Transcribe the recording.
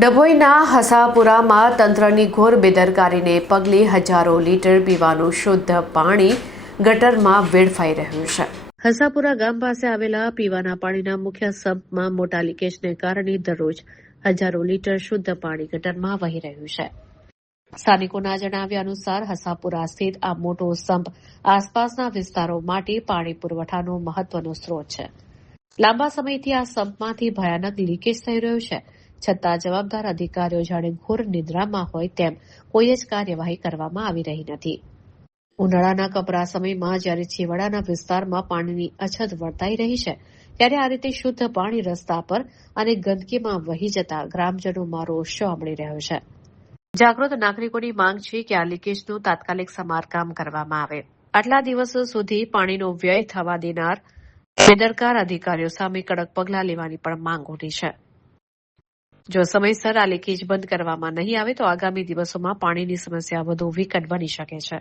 ડભોઈના હસાપુરામાં તંત્રની ઘોર બેદરકારીને પગલે હજારો લીટર પીવાનું શુદ્ધ પાણી ગટરમાં વેડફાઈ રહ્યું છે. હસાપુરા ગામ પાસે આવેલા પીવાના પાણીના મુખ્ય સમ્પમાં મોટા લીકેજને કારણે દરરોજ હજારો લીટર શુદ્ધ પાણી ગટરમાં વહી રહ્યું છે. સ્થાનિકોના જણાવ્યા અનુસાર હસાપુરા સ્થિત આ મોટો સમ્પ આસપાસના વિસ્તારો માટે પાણી પુરવઠાનો મહત્વનો સ્ત્રોત છે. લાંબા સમયથી આ સમ્પમાંથી ભયાનક લીકેજ થઈ રહ્યો છે. છતાં જવાબદાર અધિકારીઓ જાણે ઘોર નિદ્રામાં હોય તેમ કોઈ જ કાર્યવાહી કરવામાં આવી રહી નથી. ઉનાળાના કપરા સમયમાં જ્યારે છેવાડાના વિસ્તારમાં પાણીની અછત વર્તાઈ રહી છે, ત્યારે આ રીતે શુદ્ધ પાણી રસ્તા પર અને ગંદકીમાં વહી જતા ગ્રામજનોમાં રોષ જોવા મળી રહ્યો છે. જાગૃત નાગરિકોની માંગ છે કે આ લીકેજનું તાત્કાલિક સમારકામ કરવામાં આવે. આટલા દિવસો સુધી પાણીનો વ્યય થવા દેનાર બેદરકાર અધિકારીઓ સામે કડક પગલાં લેવાની પણ માંગ ઉઠી છે. જો સમયસર આ લીકેજ બંધ કરવામાં નહીં આવે તો આગામી દિવસોમાં પાણીની સમસ્યા વધુ વિકટ બની શકે છે.